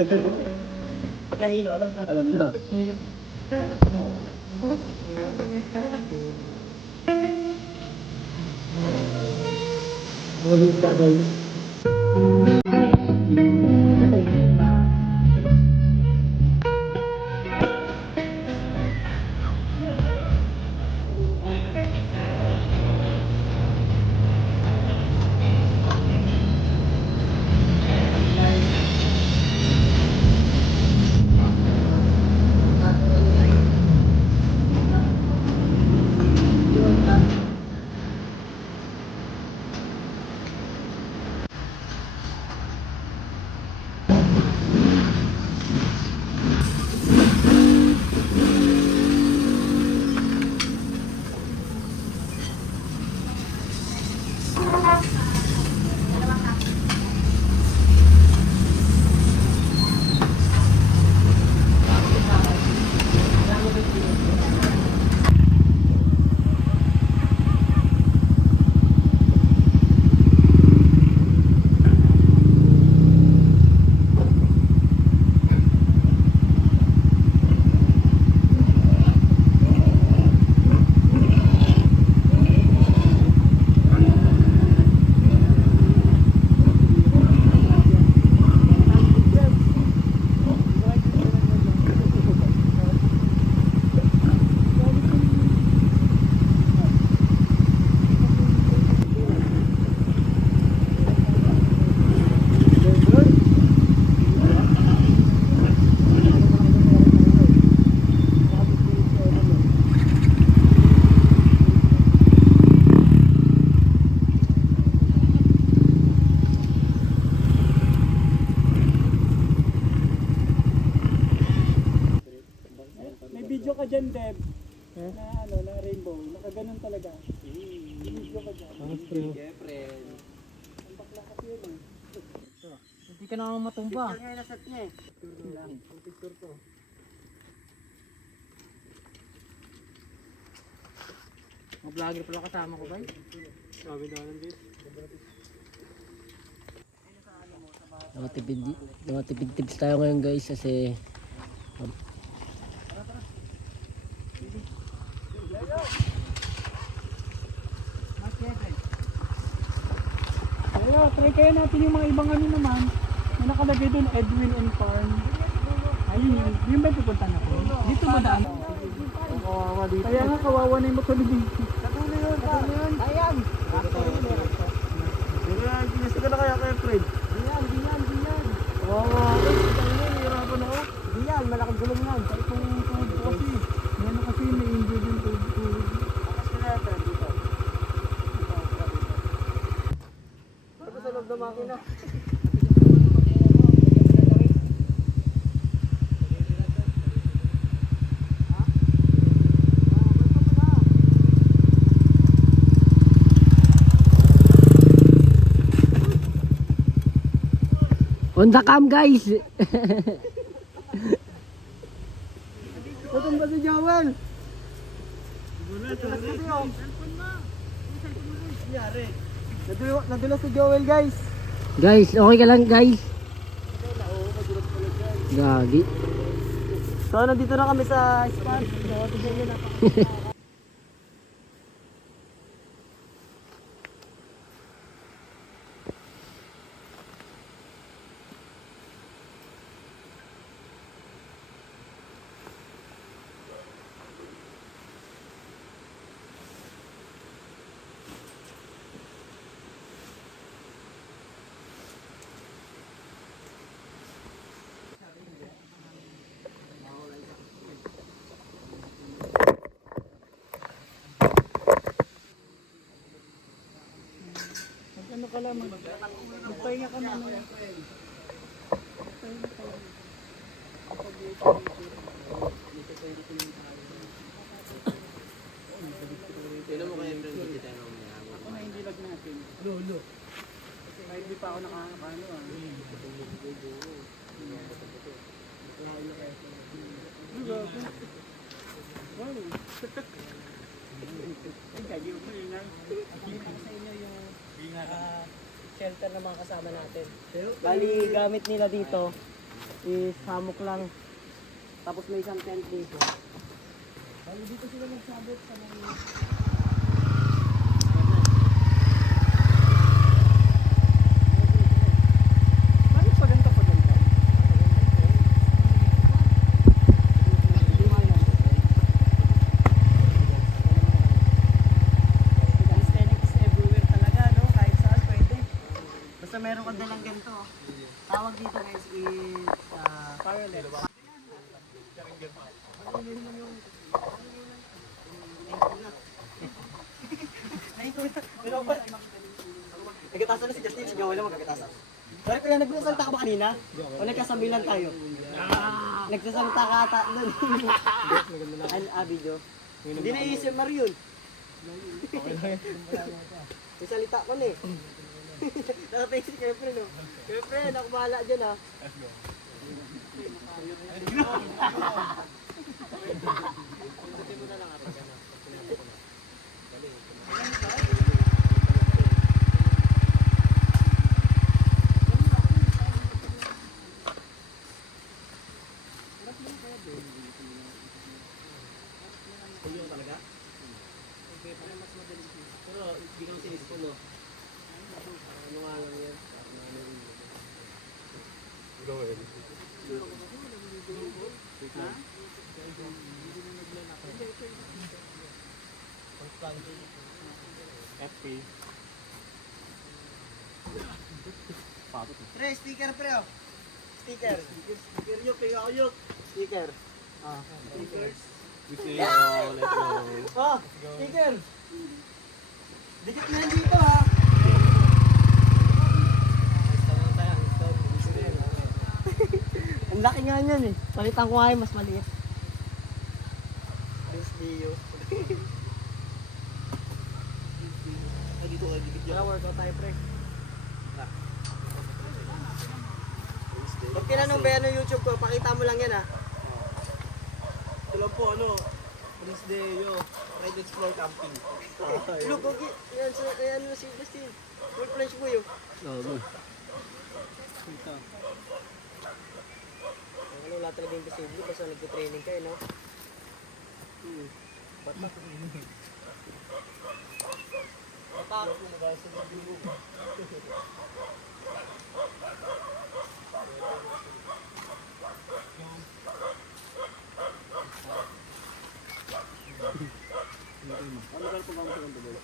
Nahilo, alam na. Alam na. Mabulit ka guys. Video ka dyan, Deb. Na ano, na rainbow. Nakaganon talaga. Video ka dyan. Jeffrey. Ang bakla kasi yun eh. Hindi ka na matumba. Picture nga yung nasat niya eh. Picture to. Mga vlogger pala kasama ko ba? Sabi na lang guys. Nakatipid tips tayo ngayon guys kasi Try natin yung mga ibang ano naman. May nakalagay doon, Edwin and Farm. Ayun, yun ba yung pupunta na ko? Dito ba daan? Kawawa dito. Kaya nga kawawa na yung motor dito. Natuloy yun pa. Ayan. Gusto ka na kaya kay Fred? Diyan. Kawawa. Hirapan ako. Diyan, malaking gulong yan. Sa itong tuhod ko kasi. Yan na kasi may injured yung tuhod ko. Akas ka natin dito. Ano sa loob ng makina? on the cam guys. Natumba si Joel. Nadula si Joel guys. Guys, okay ka lang guys. Gagi. So nandito na kami sa spot. Ano ka lang, magpahinga ka na. Magpahinga ka lang. Sino mo kaya yung hindi tayo mamaya? Ako na yung dilag natin. Lolo. Kahit di pa ako nakakano ah. Wow. Kaya mo yun lang. Sa inyo yung shelter ng mga kasama natin. Bali gamit nila dito. is hammock lang. Tapos may isang tent dito. Bali dito sila nagsabot sa mga... Bakit paganda? Calisthenics everywhere talaga, no? Kahit saan pwede. Basta meron kang dalang ganito. Tawag dito guys is parallel. Nagkatasan na si Justin, si Joel lang magkakatasan. Sorry, pero nagsasalita ka ba kanina? O nagkasabilan tayo? Nagsasalita ka ata doon. Video. Hindi na ASMR yun. May salita ko na eh. Nakatayo si Kepre, no? Kepre, ako bahala dyan ha. Pero hindi kang sinispo, no? Ano nga lang yan? FP. Pre, sticker pre oh. Sticker. Sticker yuk, yuk. Sticker. Ah, stickers. Let's go. Oh, sticker. Dikit na yan dito ha. Ang laki nga niyan eh. Palitan ko nga yung mas maliit. This video. Dito ka, dikit Tara, workout tayo pre. Pag tinanong ba yan ng YouTube ko, pakita mo lang yan ha. Ito lang po, ano, Prince Deo, Red Explore Camping. Look, okay. Yan, yan mo si Justin. Full flash mo yun. Oo. Ano, wala talaga yung posible kasi nagpo-training kayo, no? Batak. Batak. Ano ka po ba ang tuloy?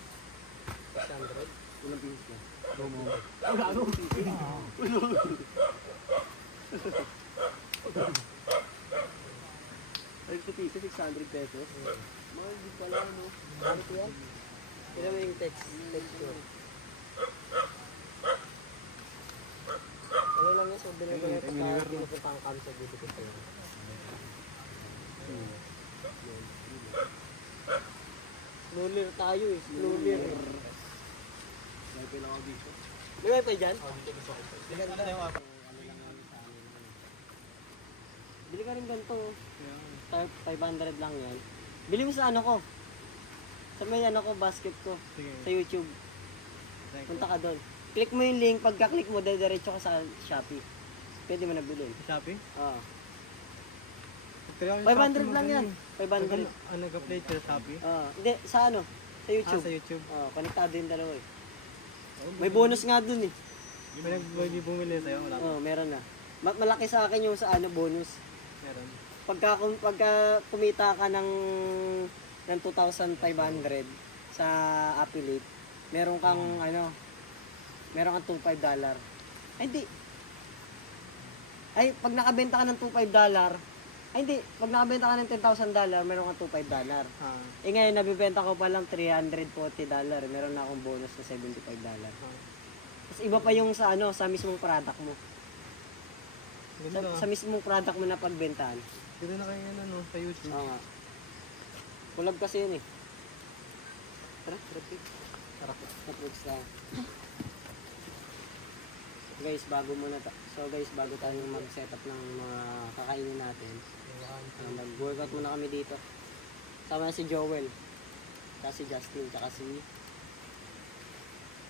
600. Ilang pieces ka? Ay, ito pieces, 600 pesos. Mahal din pala, no? Ano ko yan? Kailan mo yung text ko. Ano lang yan, so binigay ko pagka pinupunta ang cam sa dito ko sa'yo. Lulir tayo eh, lulir. Wifi lang ako dito. May wifi dyan? Maganda na yung wifi. Bili ka rin ganito. 500 lang yan. Bili mo sa ano ko. Sa may ano ko, basket ko. Sa YouTube. Punta ka doon. Click mo yung link. Pagka-click mo, diretso ka sa Shopee. Pwede mo na bilhin. Shopee? Oo. 500 lang yan. 500. Ano nag-upload ka sa Shopee? Hindi, sa ano? Sa YouTube. Sa YouTube. Konektado yung dalawa eh. May bonus nga dun eh. May bumili sa'yo, wala pa. Meron na. Malaki sa akin yung sa ano, bonus. Meron. Pagka kumita ka ng 2,500 sa affiliate, meron kang meron kang $25. Ay hindi. Ay pag nakabenta ka ng $25, ay hindi, pag nakabenta ka ng $10,000, meron kang $25. Eh ngayon nabibenta ko pa lang $340, meron na akong bonus na $75. Tapos iba pa yung sa sa mismong product mo. Sa mismong product mo na pagbentahan. Dito na kayo yan, sa YouTube. Oo nga. Kulab kasi yun eh. Tara, traffic. Tara. Traffic lang. Guys, bago tayo mag-setup ng mga kakainin natin, mag-workout muna kami dito. Sama na si Joel, si Justin, tsaka si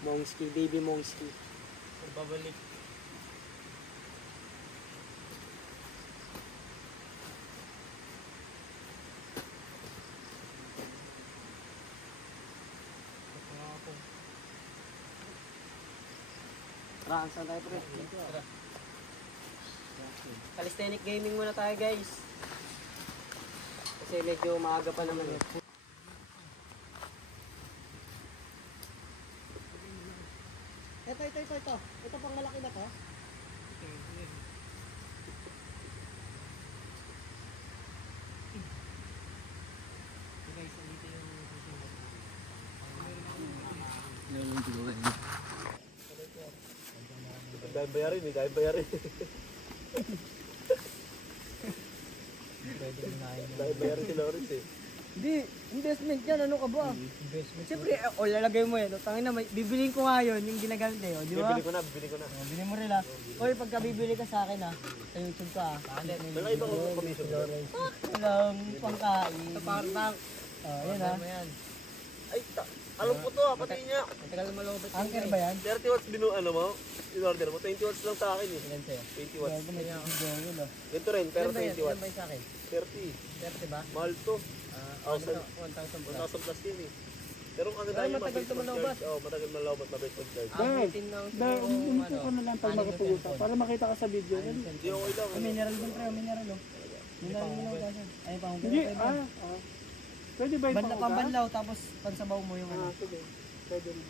Mongski, baby Mongski. Babalik. Tara, saan tayo pre? Calisthenic gaming muna tayo guys. Kasi medyo maaga pa naman eh. Ito. Ito pang malaki na to. Dahil bayarin eh, dahil bayarin. Dahil bayarin si Lawrence eh. Hindi, investment yan. Ano ka ba? Investment. Siyempre, lalagay mo yan. Tangin na, bibiliin ko nga yun, yung ginagamit na yun. Di ba? Bili ko na. Bili mo rin ah. Oy, pagka bibili ka sa akin ah, sa YouTube ka ah. Wala iba kong commission doon. Walang pangkain. Sa partang. Yan ah. Ay, alam ko to pati niya. Matagal malobot. Anchor ba yan? 30 watts ano mo? In-order mo, 20 watts lang sa akin eh. Ilan sa'yo? 20 watts. May video ah. Ito rin, pero 20 watts. Ilan ba yung sa akin? 30. 30 ba? Mahal to. 1,000 plus. 1,000 plus yun eh. Pero ang ano Ay, dahil matagal to malawbat. Oo, matagal malawbat, mabait mag-charge. Dahil umupo ka na lang pag makapag-usap para makita ka sa video. Hindi okay lang. Mineral din pre, mineral oh. Mineral mo lang kasi. Ay, pang Hindi, pwede ba yung Banla pambanlaw tapos pansabaw mo yung ano. Sige, pwede na.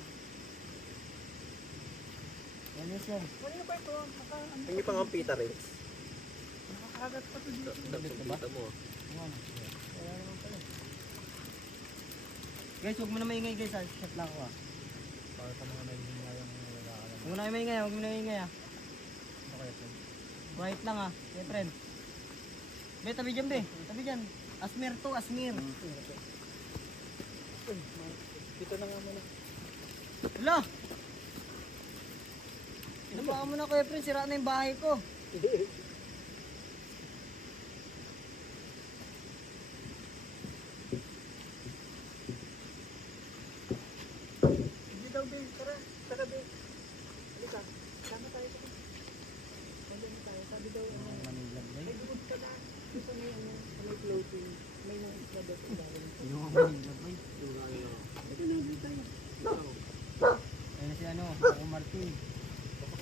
Yan yan. Pwede ba ito? Hindi pang ang pita rin. Nakakagat pa ito dito. Pita mo. Guys, huwag mo na maingay guys, shot lang ako ah. Para sa mga maingay yung nagkakalam. Huwag mo na maingay, huwag mo na maingay ah. Okay, friend. Quiet lang ah, okay friend. Be, tabi dyan be, tabi dyan. Asmir to, Asmir. Dito na nga muna. Hala! Baka mo na kuya friend, sira na yung bahay ko. Hindi daw, babe. Tara, babe. Halika. Sama tayo sa Nandun tayo. Sabi daw, may duod ka na. Gusto may may floating. May nang isla daw sa ilalim. Yung mga manilab boy. Ito na, babe tayo. Ayun na si ano, Coco Martin.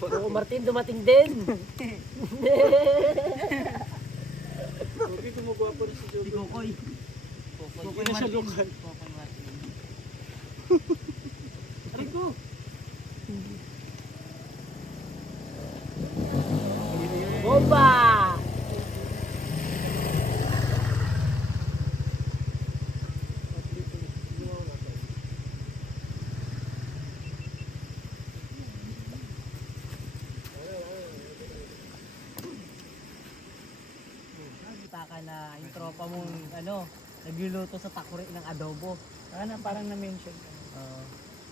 Coco Martin dumating din. Okay, gumagawa pa rin si Si Joby. Kokoy. Kokoy na siya lokal. Kokoy Martin. Aray ko! Bomba! Taka na yung tropa mong ano, nagluluto sa takuri ng adobo. Parang na-mention ka. Oo.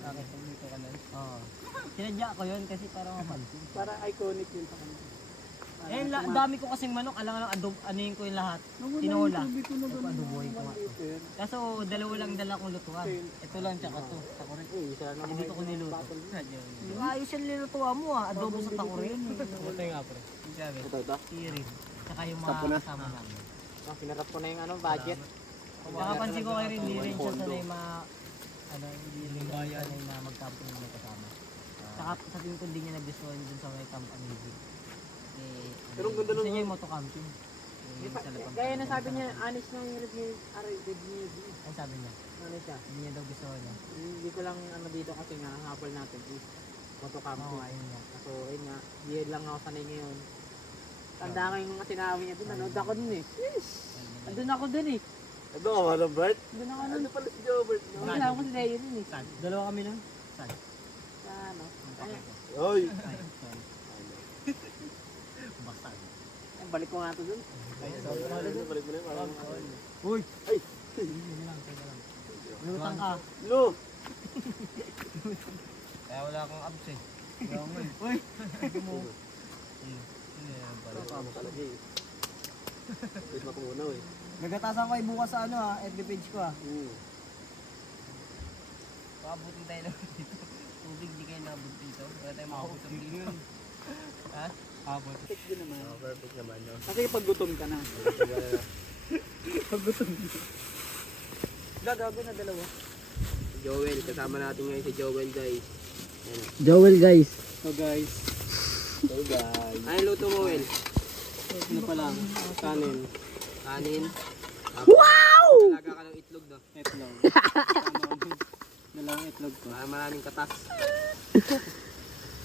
Bakit dito ka lang? Oo. Sinadya ko yun kasi parang mapansin. Parang iconic yun sa kanila. Eh, dami ko kasing manok, alam adobo, anuhin ko yung lahat. Tinola. Adoboy ko nga. Kaso dalawa lang dala kong lutuan. Ito lang tsaka to, takuri. Hindi dito ko niluto. Ayos yung nilutuan mo ah, adobo sa takuri. Ito nga pre. Sabi, Ito. tirin. Tsaka yung mga kasama namin. Pinarap ko na yung budget. Nakapansin ko kayo rin, hindi rin siya sanay hindi rin siya sanay na mag-camping na may kasama. Tsaka sa tingin ko hindi niya nagustuhan dun sa may camp ang music. Pero ang ganda Gusto nun. niya yung moto-camping. Gaya na sabi niya, honest na yung review. Ay sabi niya, Ano siya? hindi niya daw gusto niya. Hindi ko lang ano dito kasi nga habol natin is motocamping. Oo, ayun nga. So, ayun nga, di lang ako sanay ngayon. Tanda ko yung sinabi niya dun, nanood ako dun eh. Andun ako dun eh. Ano ka ba ng Bert? Andun ako dun. Ano pala si Jobert? Wala ako si Leo dun eh. Saan? Dalawa kami lang? Saan? Sa ano? Oy! Ay, sorry. Basag. Ay, balik ko nga to dun. Balik mo na yun. Uy! Ay! Sige lang, sige lang. Lutang ka. Lo! Kaya wala akong abs eh. Uy! Mo. Talaga eh. Please makunaw eh. Nagatasan ko ay bukas sa ano ha, FB page ko ha. Pakabutin tayo lang dito. Tubig di kayo nabot dito. Wala tayong makakutong dito. Ha? Abot. Perfect din naman. Perfect naman yun. Kasi pag gutom ka na. Pag gutom ka. Gagago na dalawa. Joel, kasama natin ngayon si Joel guys. Joel guys. So guys, Hey guys. Ano luto mo, Will? Ano pa lang? Kanin. Kanin. Wow! Talaga ka ng itlog, no? Itlog. Dalawang itlog ko. Maraming katas.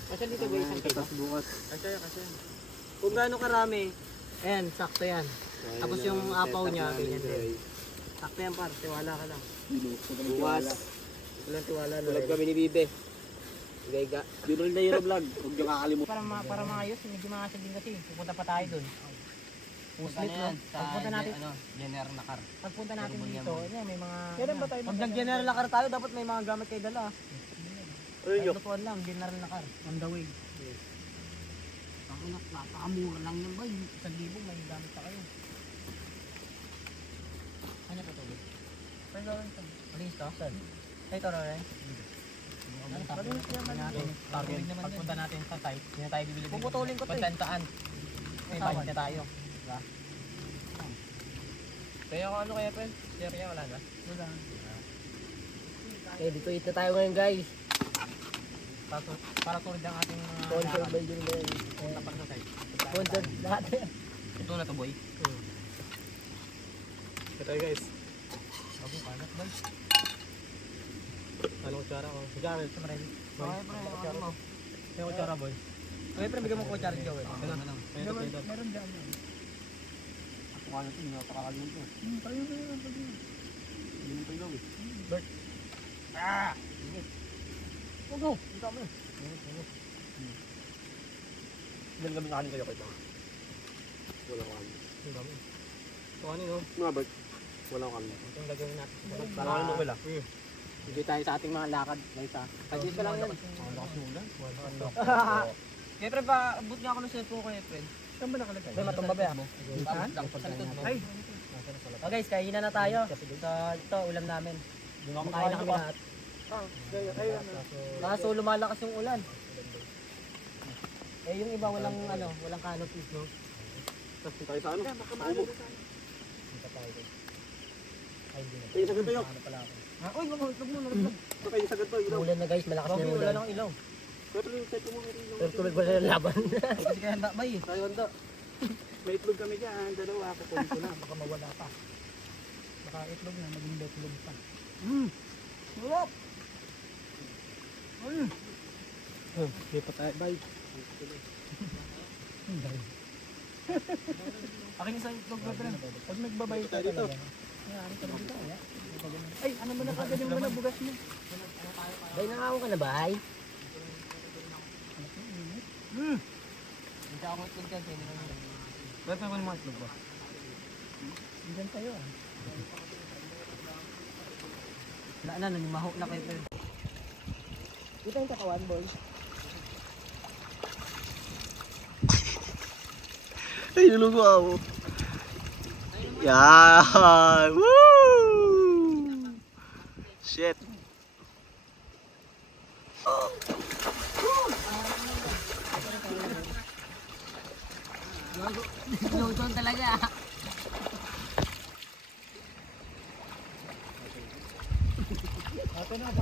Kasi dito ba isang kilo? Katas bukas. Kasi. Kung gaano karami, ayan, sakto yan. Tapos yung apaw niya, ganyan din. Sakto yan par, tiwala ka lang. Bukas. Walang tiwala na Tulad rin. kami ni Bibe. Gayga. Binol na Hero Vlog. Huwag niyo kakalimutan. Para maayos, medyo makasal din kasi. Pupunta pa tayo dun. Puslit, no? Pagpunta natin, General Nakar. pagpunta natin dito, yan, may mga... Kailan ba tayo? Pag nag-General Nakar tayo, dapat may mga gamit kayo dala. Ay, lutuan lang, General Nakar. On the way. Ang anak, napakamura lang yan ba? 1,000 may gamit pa kayo. Ano pa ito? Pero ito. Malinis to? Saan? Ito rin. Pagpunta natin sa site, hindi na tayo bibili. Puputulin ko to eh. Pagtantaan. May budget na tayo. Diba? Kaya kung ano kaya, friend? Share kaya wala na? Wala. Okay, dito ito tayo ngayon guys. Para tulad ang ating mga Sponsored by General. punta pa sa site. Sponsored lahat. Ito na to, boy. Ito guys. Ako, kalat ba? Anong kutsara ko? Kutsara. Sa marami. Okay, pre, ano mo? Yung kutsara, boy. Okay, pre, bigyan mo ko charge Joel. Meron dyan. Ako kaya ito, nakakalimutan ko. Tayo na yun. Hindi mo pa ilaw eh. Bert. Ah! Huwag mo, hindi ka mo eh. Ilan kami kanin kayo kayo? Wala ko kanin. Ito kanin, no? Mga Bert. Wala ko kanin. Ito yung gagawin natin. Para ano wala? Hindi tayo sa ating mga lakad. Guys ha. Kasi pa lang yan. Ang lakas ng ulan. Kaya pre, abot nga ako ng cellphone ko eh, friend. Saan ba nakalagay? Pre, matumba ba yan? Saan? Ay! Oh guys, kainan na tayo. Ito, ulam namin. Makain na kami lahat. Kaso lumalakas yung ulan. Eh yung iba walang walang canopy, no? Tapos tayo sa ano? Ay, hindi na. Tayo sa ganito yun. Ano pala ako? Uy, wag mo nalaglag. Ito kayo sa ganito. Ilaw. Ulan na guys, malakas na yung Wala ulan. nang ilaw. Pero yung set mo meron ilaw. Pero tuloy pa rin ang laban. Kasi kaya handa ba eh. Tayo handa. May itlog kami dyan. Dalawa ako kung ko na. Baka mawala pa. Baka itlog na, maging betlog pa. Sarap! Hindi pa tayo. Bye. Akin yung sa itlog na friend. Pag nagbabay ka talaga. Nangyari ka rin dito. Ay, ano mo na kagad yung mga bugas mo? Bay, nakakaw ka na ba ay? Hindi ako itlog dyan. Ba't naman mga itlog ba? Diyan tayo ah. Nanimahok na kayo friend. Kita yung katawan, boy. Ay, nulugo ako. Yan! Woo! Shit! Lutong talaga. Ito na ba?